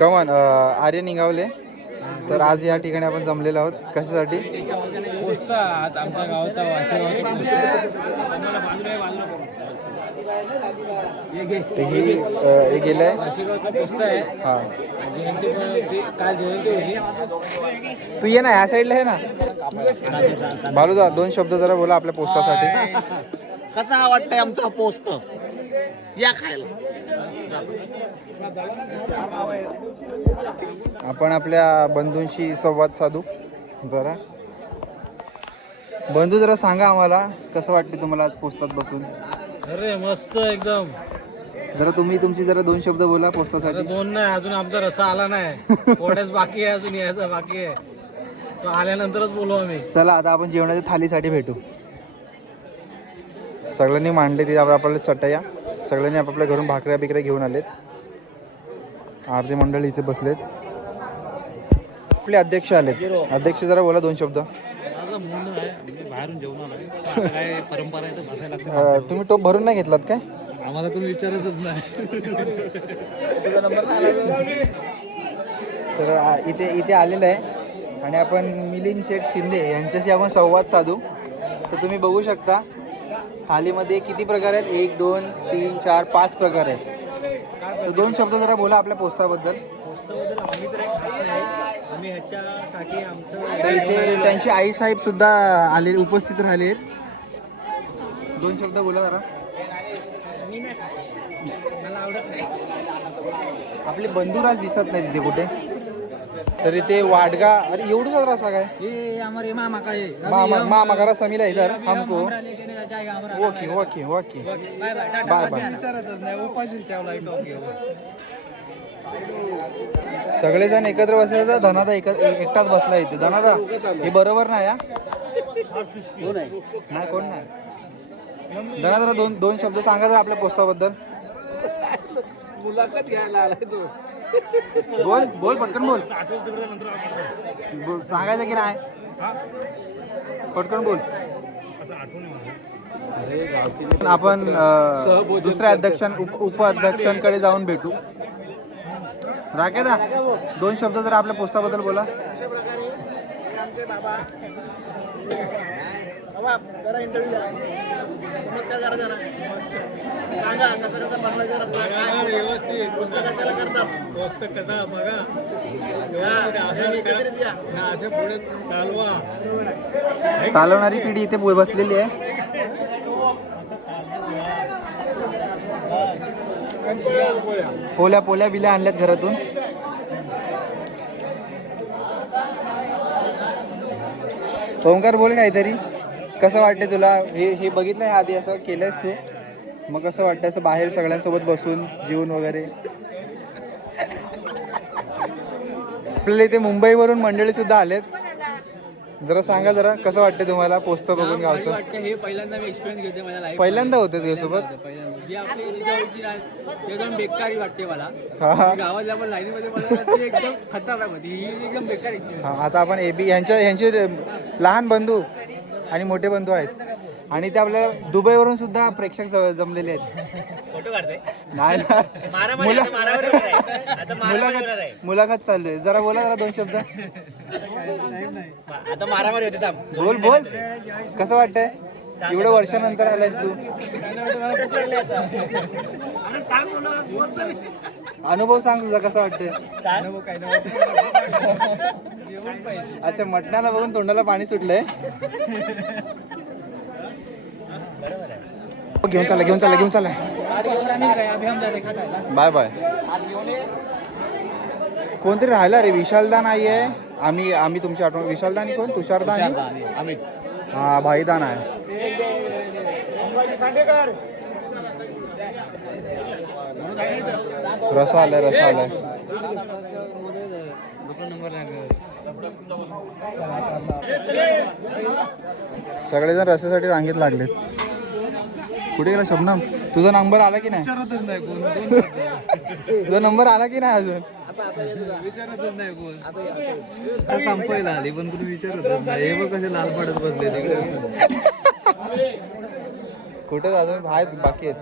कमान आर्य निघावले. तर आज या ठिकाणी आपण जमलेलो आहोत कशासाठी? आमच्या गावाचा ते हे गेलंय. हां काल जयंती होती. तू ये ना ह्या साईडला आहे ना. बालूदा 2 शब्द जरा बोला आपल्या पोस्टासाठी. कसा वाटतंय आमचा पोस्ट या खायला. आपण आपल्या बंधूंशी संवाद साधू जरा. बंधू जरा सांगा आम्हाला कसं वाटते तुम्हाला आज पोस्टात बसून? अरे मस्त एकदम. जरा तुम्ही तुमची जरा 2 शब्द बोला पोस्टासाठी. 2 नाही, अजून आमचा रस्सा आला नाही. थोड्याच बाकी आहे, अजून यायचा बाकी आहे. तो आल्यानंतरच बोलू आम्ही. चला आता आपण जेवणाच्या थालीसाठी भेटू. सगळ्यांनी मांडले ते आपल्याला चटया. सगळ्यांनी आपापल्या घरून भाकऱ्या बिकऱ्या घेऊन आलेत. आरती मंडळी इथे बसलेत. आपले अध्यक्ष आलेत. अध्यक्ष जरा बोला 2 शब्द. बाहेरून जेवण आलो. काय परंपरा आहे तर बसायला लागतं. तुम्ही टोप भरून नाही घेतलात काय? आम्हाला तुम्ही विचारतच नाही. तर इथे आलेलं आहे आणि आपण मिलिंद शेठ शिंदे यांच्याशी आपण संवाद साधू. तर तुम्ही बघू शकता थालीमध्ये किती प्रकार आहेत. 1 2 3 4 5 प्रकार आहेत. तर 2 शब्द जरा बोला आपल्या पोस्टाबद्दल. आम्ही ह्याच्यासाठी आमचं तर इथे त्यांची आई साहेब सुद्धा आले उपस्थित राहिले आहेत. 2 शब्द बोला जरा. मला आवडत नाही. आपले बंधुराज दिसत नाही तिथे कुठे. तर इथे वाडगा. अरे एवढं सगळं असा काय? ये हमारे मामा का ये मामा करा समीला इधर हमको. Okay okay okay bye bye. विचारतच नाही. उपाशी ठेवला सगळेजण एकत्र बसले. धनादा एकटाच बसला इथे. धनादा हे बरोबर नाही या. नाही कोण नाही. धनादा 2 शब्द सांगा जर आपल्या पोस्टाबद्दल. मुलाखत घ्यायला आलाय तू. बोल बोल पटकन बोल. सांगायचं की नाही पटकन बोल. आपण दुसऱ्या उपाध्यक्षांकडे जाऊन भेटू. राकेदा 2 शब्द जर आपल्या पोस्टाबद्दल बोला. जरा इंटरव्ह्यू झाला. नमस्कार करा जरा. सांगा कसं बनवायचं. व्यवस्थित पोस्ट कशाला करतात. पोस्ट कसा बघा. असं पुढे चालवा. चालवणारी पिढी इथे बसलेली आहे. पोल्या बिल्या आणल्यात घरातून. ओंकार बोल काहीतरी. कसं वाटते तुला? हे बघितलंय आधी असं केलंयस तू. मग कसं वाटतं असं बाहेर सगळ्यांसोबत बसून जेवून वगैरे? आपल्याला इथे मुंबईवरून मंडळी सुद्धा आलेत. जरा सांगा जरा कसं वाटते तुम्हाला पोस्ट बघून गावचं? हे पहिल्यांदा मी एक्सपिरियन्स घेते माझ्या लाईफ. पहिल्यांदा होते तुझ्यासोबत? जी आपली एकदम बेकारी वाटते मला. हा गावातल्या पण लाईनीमध्ये मला ती एकदम खतरनाक होती. ही एकदम बेकार experience. हा. आता आपण ह्यांचे लहान बंधू आणि मोठे बंधू आहेत. आणि ते आपल्याला दुबईवरून सुद्धा प्रेक्षक जमलेले आहेत. फोटो काढते नाही ना मुलाखत चालू आहे. जरा बोला जरा 2 शब्द. आता मारामारी होते. बोल बोल. कसं वाटतंय एवढं वर्षानंतर आलायस तू? अनुभव सांग तुझा कसा वाटतंय? अच्छा मटणाला बघून तोंडाला पाणी सुटलंय. घेऊन चला. Bye bye. कोणतरी राहिला रे. विशालदा नाही आहे. आम्ही तुमची आठवण. विशालदा आणि कोण? तुषारदा आणि हा भाईदान आहे. रसा आलाय. सगळेजण रस्त्यासाठी रांगेत लागलेत. कुठे गेला शबनम? तुझा नंबर आला की नाही? तुझा नंबर आला की नाही अजून? विचारतच नाही कोण. आता संपायला आली पण कुणी विचारतच नाही. हे बघ कसे लाल पडत बसले तिकडे. कुठे अजून बाकी आहेत.